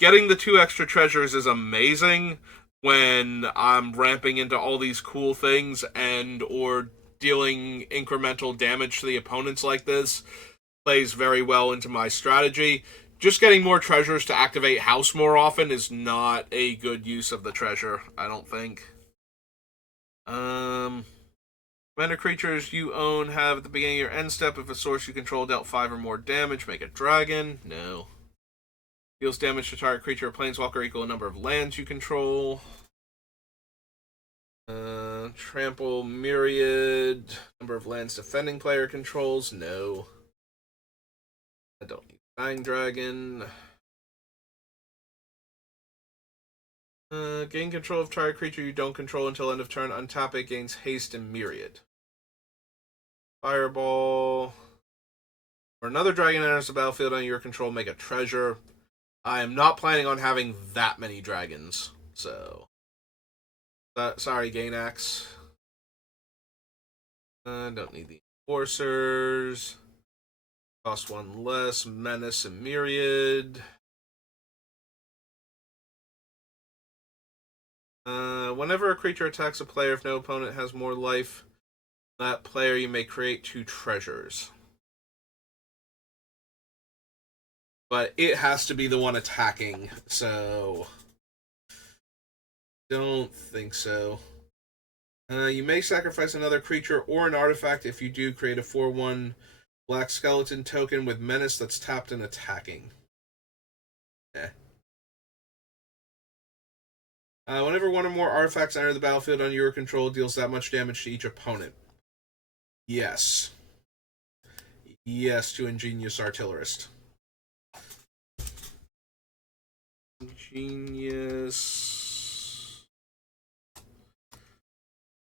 getting the 2 extra treasures is amazing when I'm ramping into all these cool things and or dealing incremental damage to the opponents like this plays very well into my strategy. Just getting more treasures to activate House more often is not a good use of the treasure, I don't think. Commander creatures you own have at the beginning of your end step, if a source you control dealt 5 or more damage, make a dragon. No. Deals damage to target creature or planeswalker equal a number of lands you control. Trample Myriad. Number of lands defending player controls. No. I don't need Dying Dragon. Gain control of target creature you don't control until end of turn. Untap it, gains haste and Myriad. Fireball. Or another dragon enters the battlefield on your control, make a treasure. I am not planning on having that many dragons, so... sorry, Gainax. Don't need the Enforcers. Cost 1 less. Menace and Myriad. Whenever a creature attacks a player, if no opponent has more life, that player you may create 2 treasures. But it has to be the one attacking, so... Don't think so. You may sacrifice another creature or an artifact. If you do, create a 4/1 black skeleton token with menace that's tapped and attacking. Eh. Whenever one or more artifacts enter the battlefield under your control, it deals that much damage to each opponent. Yes. Yes to Ingenious Artillerist. Ingenious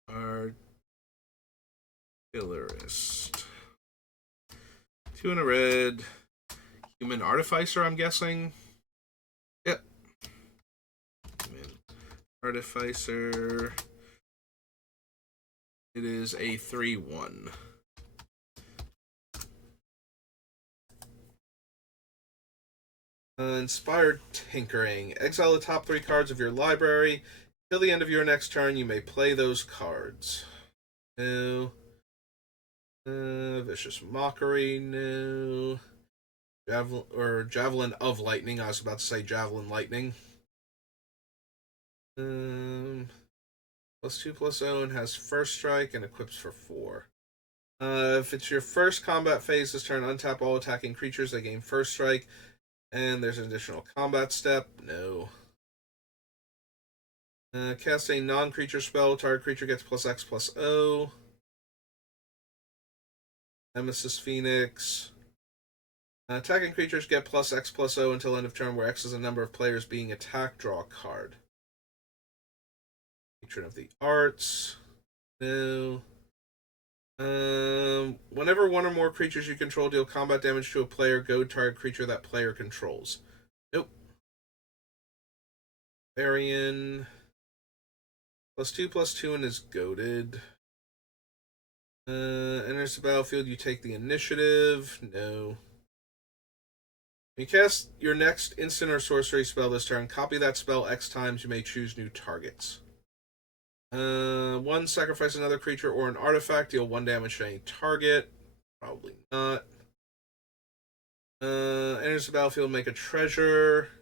Artillerist. 2 in a red. Human Artificer, I'm guessing. Yep. Human Artificer. It is a 3/1. Inspired Tinkering. Exile the top 3 cards of your library. Till the end of your next turn, you may play those cards. No. Vicious Mockery, no. Javelin of Lightning. I was about to say Javelin Lightning. +2/+0 and has first strike and equips for 4. If it's your first combat phase this turn, untap all attacking creatures that gain first strike. And there's an additional combat step. No. Cast a non-creature spell. Target creature gets +X/+O. Nemesis Phoenix. Attacking creatures get +X/+O until end of turn, where X is the number of players being attacked. Draw a card. Patron of the Arts. No. Whenever one or more creatures you control deal combat damage to a player, go target creature that player controls. Nope. Varian. +2/+2 and is goaded. Enters the battlefield, you take the initiative. No. When you cast your next instant or sorcery spell this turn, copy that spell X times. You may choose new targets. 1, sacrifice another creature or an artifact, deal 1 damage to any target. Probably not. Enters the battlefield, make a treasure.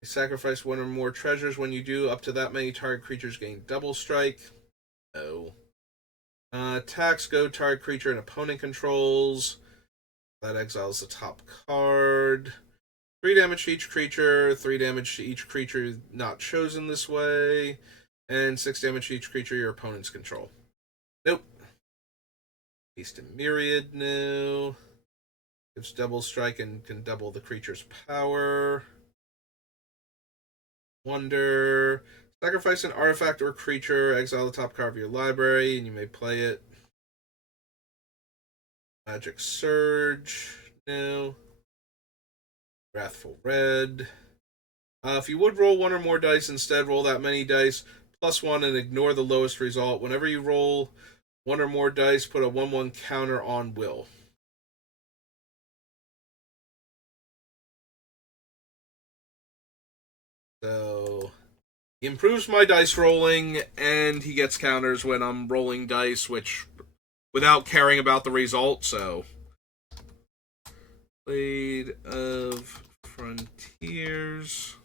You sacrifice 1 or more treasures. When you do, up to that many target creatures gain double strike. No. Attacks, go target creature and opponent controls. That exiles the top card. 3 damage to each creature, 3 damage to each creature not chosen this way, and 6 damage to each creature your opponents control. Nope. Haste and Myriad, no. Gives double strike and can double the creature's power. Wonder. Sacrifice an artifact or creature, exile the top card of your library, and you may play it. Magic Surge, no. Wrathful Red. If you would roll 1 or more dice instead, roll that many dice, +1, and ignore the lowest result. Whenever you roll 1 or more dice, put a 1/1 counter on Will. So, he improves my dice rolling, and he gets counters when I'm rolling dice, which, without caring about the result, so... Blade of Frontiers.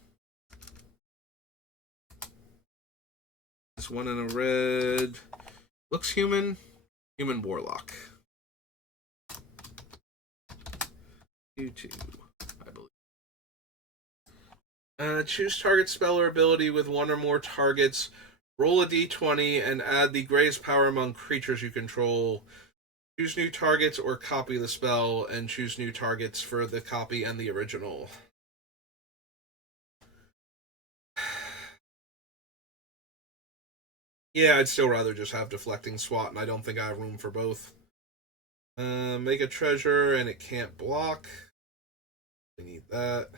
This 1 in a red. Looks human. Human Warlock. 2/2, I believe. Choose target spell or ability with 1 or more targets. Roll a d20 and add the greatest power among creatures you control. Choose new targets or copy the spell, and choose new targets for the copy and the original. Yeah, I'd still rather just have Deflecting Swat, and I don't think I have room for both. Make a treasure, and it can't block. We need that.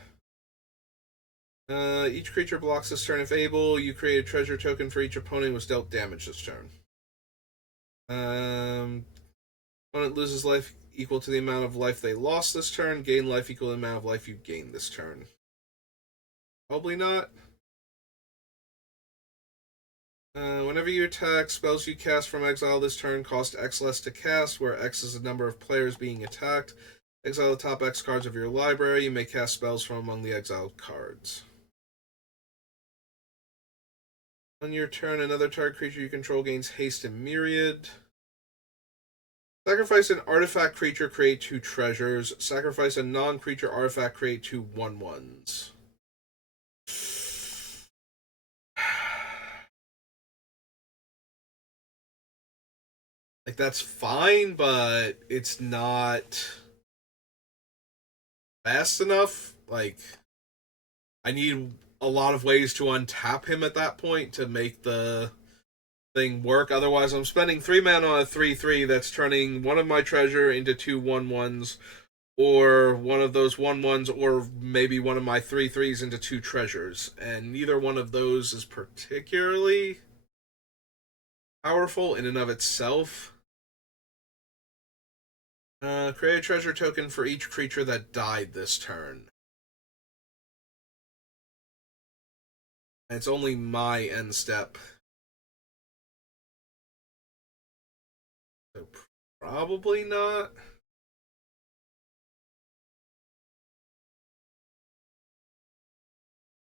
Each creature blocks this turn if able. You create a treasure token for each opponent who was dealt damage this turn. Opponent loses life equal to the amount of life they lost this turn. Gain life equal to the amount of life you gained this turn. Probably not. Whenever you attack, spells you cast from exile this turn cost X less to cast, where X is the number of players being attacked. Exile the top X cards of your library. You may cast spells from among the exiled cards. On your turn, another target creature you control gains haste and myriad. Sacrifice an artifact creature, create 2 treasures. Sacrifice a non-creature artifact, create 2 1/1s. Like, that's fine, but it's not fast enough. Like, I need a lot of ways to untap him at that point to make the thing work. Otherwise, I'm spending 3 mana on a 3/3 that's turning one of my treasure into two 1/1s, or one of those 1/1s, or maybe one of my 3/3s into two treasures. And neither one of those is particularly powerful in and of itself. Create a treasure token for each creature that died this turn. And it's only my end step. So probably not.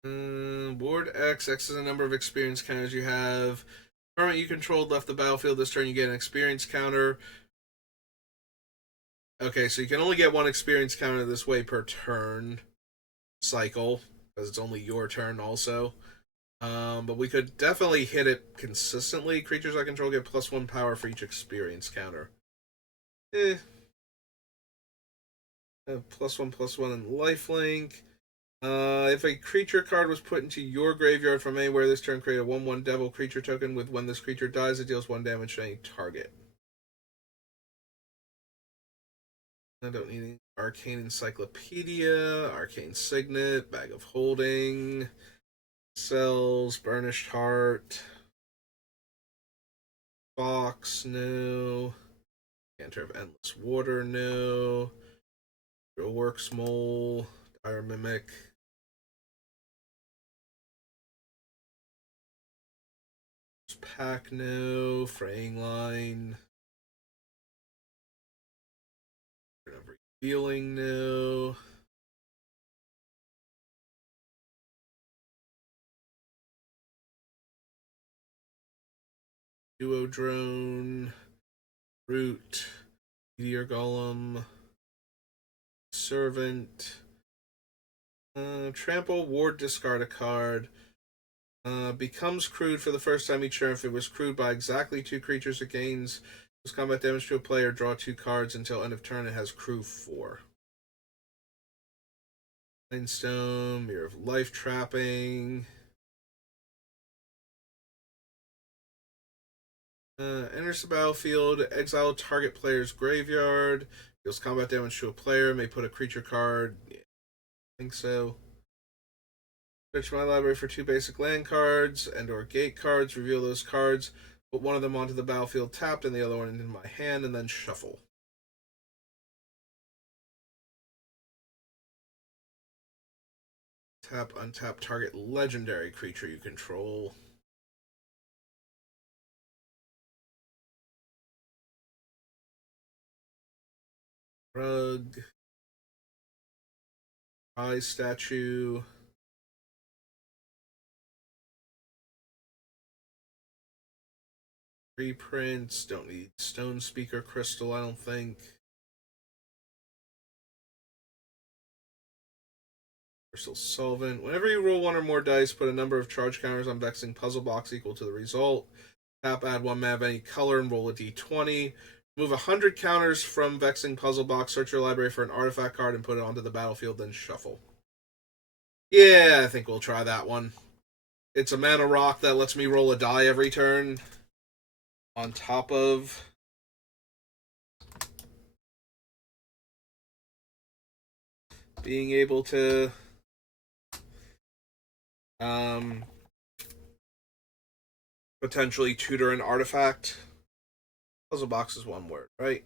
Board X. X is the number of experience counters you have. Permanent you controlled left the battlefield this turn, you get an experience counter. Okay, so you can only get one experience counter this way per turn cycle, because it's only your turn also. But we could definitely hit it consistently. Creatures I control get +1 power for each experience counter. Eh. +1/+1 in lifelink. If a creature card was put into your graveyard from anywhere this turn, create a 1/1 devil creature token with when this creature dies, it deals 1 damage to any target. I don't need any Arcane Encyclopedia, Arcane Signet, Bag of Holding, Cells, Burnished Heart, Fox, no. Canter of Endless Water, no. Drillworks Mole, Dire Mimic. Pack, no. Fraying Line. Revealing, no. Duo Drone, Root, Meteor Golem, Servant, Trample, Ward, discard a card. Becomes crewed for the first time each turn. If it was crewed by exactly 2 creatures, it gains this combat damage to a player. Draw 2 cards until end of turn. It has crew 4. Mindstone, Mirror of Life Trapping. Enters the battlefield, exile target player's graveyard, deals combat damage to a player, may put a creature card. Yeah, I think so. Search my library for 2 basic land cards and or gate cards, reveal those cards, put one of them onto the battlefield tapped and the other one in my hand, and then shuffle. Tap, untap target legendary creature you control. Rug. Eye statue. Reprints. Don't need Stone Speaker Crystal, I don't think. Crystal Solvent. Whenever you roll 1 or more dice, put a number of charge counters on Vexing Puzzle Box equal to the result. Tap, add 1 mana of any color, and roll a d20. Move 100 counters from Vexing Puzzle Box, search your library for an artifact card, and put it onto the battlefield, then shuffle. Yeah, I think we'll try that one. It's a mana rock that lets me roll a die every turn, on top of being able to potentially tutor an artifact. Puzzle box is 1 word, right?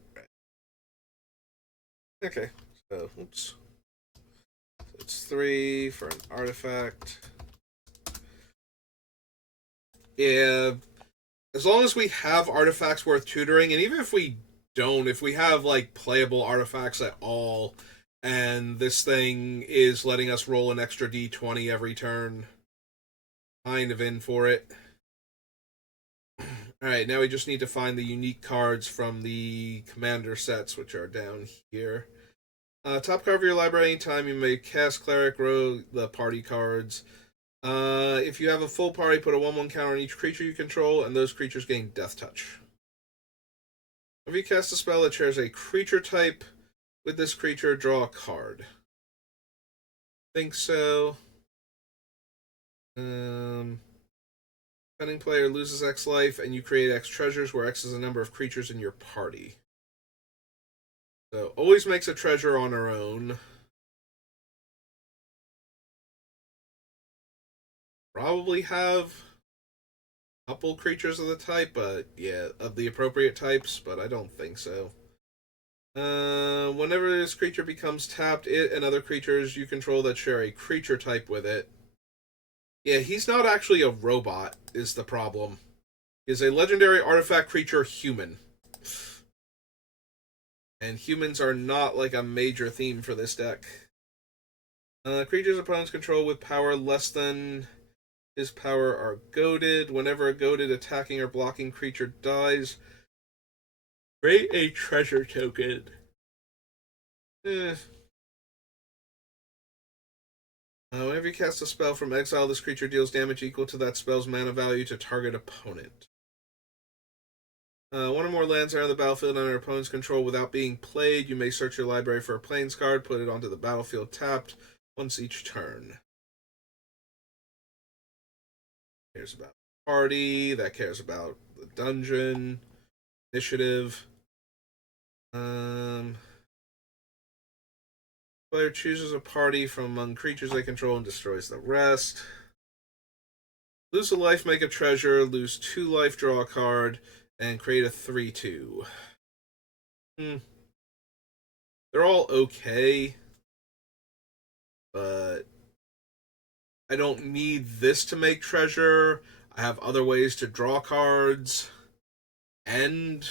Okay, so oops. So it's 3 for an artifact. Yeah, as long as we have artifacts worth tutoring, and even if we don't, if we have like playable artifacts at all, and this thing is letting us roll an extra d20 every turn, kind of in for it. Alright, now we just need to find the unique cards from the commander sets, which are down here. Top card of your library, anytime you may cast Cleric, row the party cards. If you have a full party, put a 1/1 counter on each creature you control, and those creatures gain Death Touch. If you cast a spell that shares a creature type with this creature, draw a card. Think so. Spending player loses X life, and you create X treasures, where X is the number of creatures in your party. So always makes a treasure on her own. Probably have a couple creatures of the type, but yeah, of the appropriate types, but I don't think so. Whenever this creature becomes tapped, it and other creatures you control that share a creature type with it. Yeah, he's not actually a robot, is the problem. He is a legendary artifact creature human. And humans are not like a major theme for this deck. Creatures opponents control with power less than his power are goaded. Whenever a goaded attacking or blocking creature dies, create a treasure token. Whenever you cast a spell from exile, this creature deals damage equal to that spell's mana value to target opponent. One or more lands are on the battlefield under opponent's control without being played. You may search your library for a plains card, put it onto the battlefield tapped once each turn. Cares about party, that cares about the dungeon, initiative. Player chooses a party from among creatures they control and destroys the rest. Lose a life, make a treasure, lose 2 life, draw a card, and create a 3/2. They're all okay, but I don't need this to make treasure. I have other ways to draw cards, and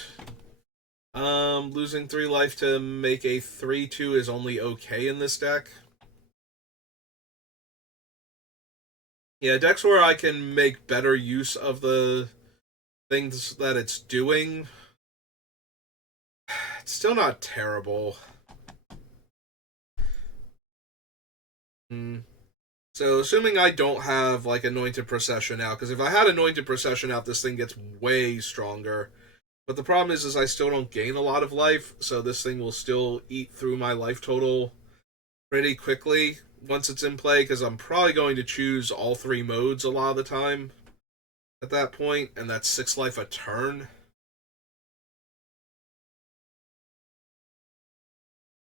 losing 3 life to make a 3/2 is only okay in this deck. Yeah, decks where I can make better use of the things that it's doing. It's still not terrible. So, assuming I don't have, like, Anointed Procession out, because if I had Anointed Procession out, this thing gets way stronger. But the problem is I still don't gain a lot of life, so this thing will still eat through my life total pretty quickly once it's in play, because I'm probably going to choose all 3 modes a lot of the time at that point, and that's 6 life a turn.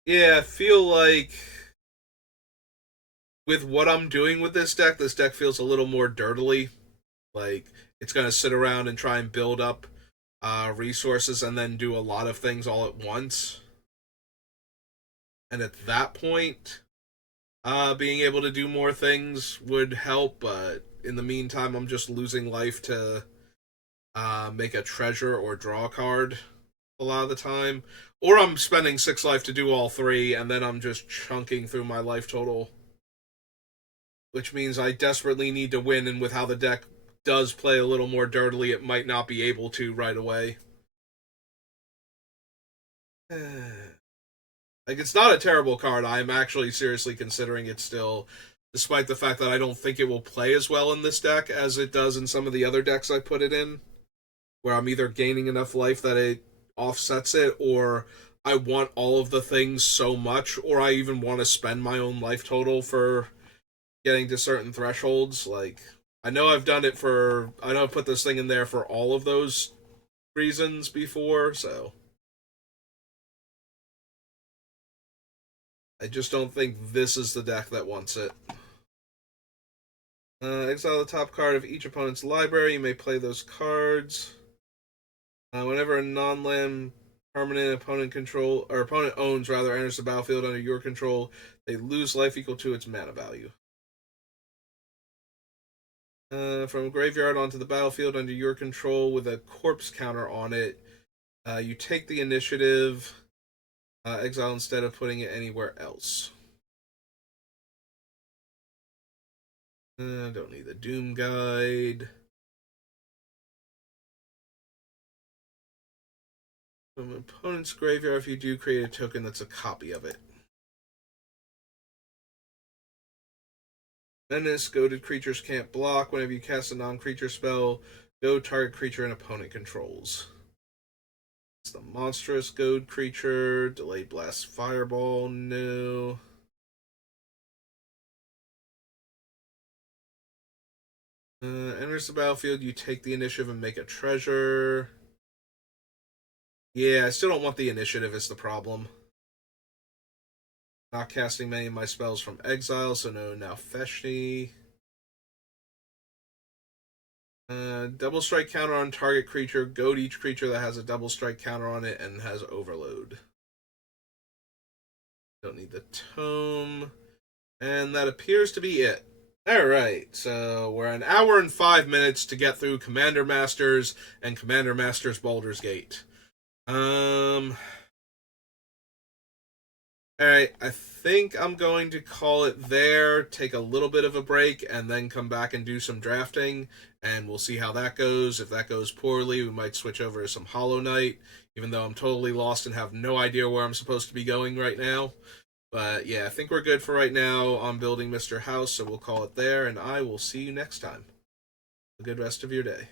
Yeah, I feel like with what I'm doing with this deck feels a little more dirtily. Like, it's going to sit around and try and build up resources and then do a lot of things all at once. And at that point, being able to do more things would help, but in the meantime, I'm just losing life to make a treasure or draw a card a lot of the time. Or I'm spending 6 life to do all 3, and then I'm just chunking through my life total. Which means I desperately need to win, and with how the deck does play a little more dirtily, it might not be able to right away. Like, it's not a terrible card. I'm actually seriously considering it still, despite the fact that I don't think it will play as well in this deck as it does in some of the other decks I put it in, where I'm either gaining enough life that it offsets it, or I want all of the things so much, or I even want to spend my own life total for getting to certain thresholds. Like, I know I've put this thing in there for all of those reasons before, so I just don't think this is the deck that wants it. Exile the top card of each opponent's library. You may play those cards. Whenever a non-land permanent opponent owns enters the battlefield under your control, they lose life equal to its mana value. From a graveyard onto the battlefield under your control with a corpse counter on it, you take the initiative. Exile instead of putting it anywhere else. Don't need the Doom Guide. From an opponent's graveyard, if you do create a token that's a copy of it. Menace, goaded creatures can't block. Whenever you cast a non-creature spell, go target creature an opponent controls. It's the monstrous goad creature. Delayed blast fireball. No. Enters the battlefield. You take the initiative and make a treasure. Yeah, I still don't want the initiative is the problem. Not casting many of my spells from exile, so no Nalfeshni. Double strike counter on target creature. Goad each creature that has a double strike counter on it and has overload. Don't need the tome. And that appears to be it. Alright, so we're an hour and 5 minutes to get through Commander Masters and Commander Masters Baldur's Gate. Alright, I think I'm going to call it there, take a little bit of a break, and then come back and do some drafting, and we'll see how that goes. If that goes poorly, we might switch over to some Hollow Knight, even though I'm totally lost and have no idea where I'm supposed to be going right now. But yeah, I think we're good for right now on building Mr. House, so we'll call it there, and I will see you next time. A good rest of your day.